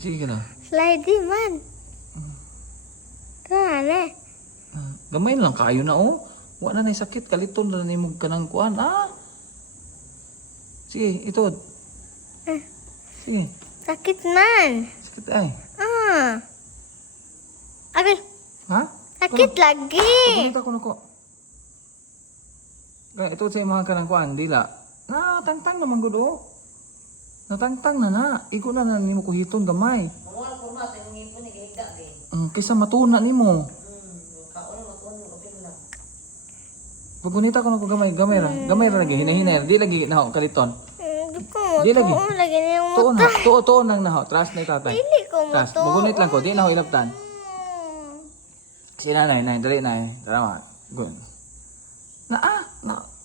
Sige na. Slidey man. Tane. Gamay lang kayo na oh. Wa na nay sakit kaliton na nimog kanang kuan. Sige, itod. Sige. Sakit man. Sakit ay. Agay. Ha? Sakit lagi. Pumunta ko na ko. Ito sa mga kanang kuan, dila. Tangtang naman gud oh. Natangtang na. Igo na nimo kuhiton gamay. Wala ko na tayong ngipon ni gihigda be. Kaysa matuna nimo. Kaon matun opin na. Pagunita ko na ko gamay ra. Gamay ra lagi hinahinay. Di lagi naho kaliton. Di lagi. Lagi na yung Tuon mata. ha. Tuon nang naho. Trust na tatay. Dili ko Trust. moto. Magunit lang ko. Di naho ilaptan. Si nanay, dali na. Tara ma. Gun. Na.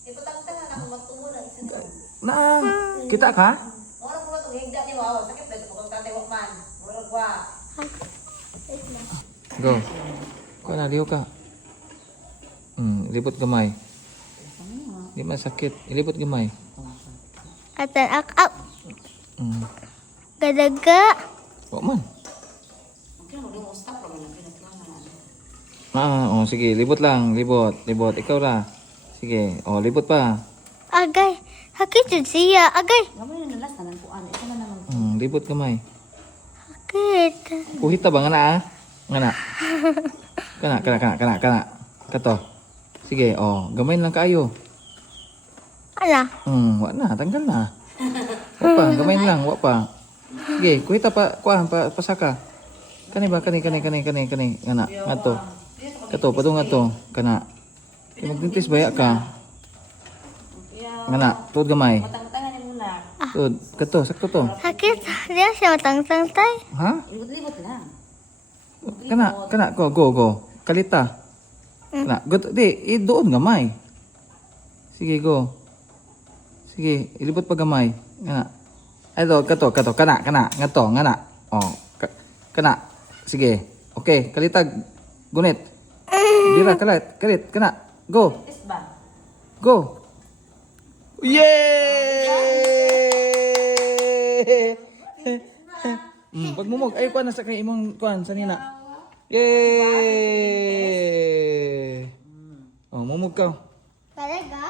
Ipatangtangan ako magtubo na isa na. Na. Kita ka? Wala ko na tong higda ni wow. Sakit ba ko tatay wakman. Wala kwa. Go. Kuha na, liho ka. Ilipot gamay. Di man sakit. Ilipot gamay. Atan up. Gadaga. Wak man. Okay, mo dong stop ra man pinaglangan. Oh, sige. Libot lang. Libot. Ikaw ra. Sige. Oh, libot pa. Agay. Sakit jud siya. Agay. Gamay na nalas na nang kuan. Isa na naman. Libot gamay. Sakit. Kuhita ba nga na Nga na. Kana. Kato. Sige. Oh, gamay lang kayo. Ala. Wak na. Tanggal na. Wak pa. Gamay lang. Wak pa. Sige. Kuhita pa. Kuha. Pasaka. Kani ba? Kani. Nga na. Nga to. Kato. Pato nga to. Kana. Magdintis baya ka. Nga na. Tuod gamay. Matangtangan ni muna. Tuod. Kato. Sakto to. Sakit. Diya siya matangtang tay. Ha? Libot-libot lang. Kana. Go. Kalita. Kana. Di. Doon gamay. Sige. Go. Sige. Ilibot pa gamay. Kana. Ay do. Kato. Kana. Nga to. Nga na. Oh. Kana. Sige. Okay. Kalita. Gunit. Dira. Kalit. Kana. Go. Is ba? Go. Yay! Pagmumog. Ay, kuha na sa kay imong kuhan sa nina. Yay! Oh, mumog ka. Talaga?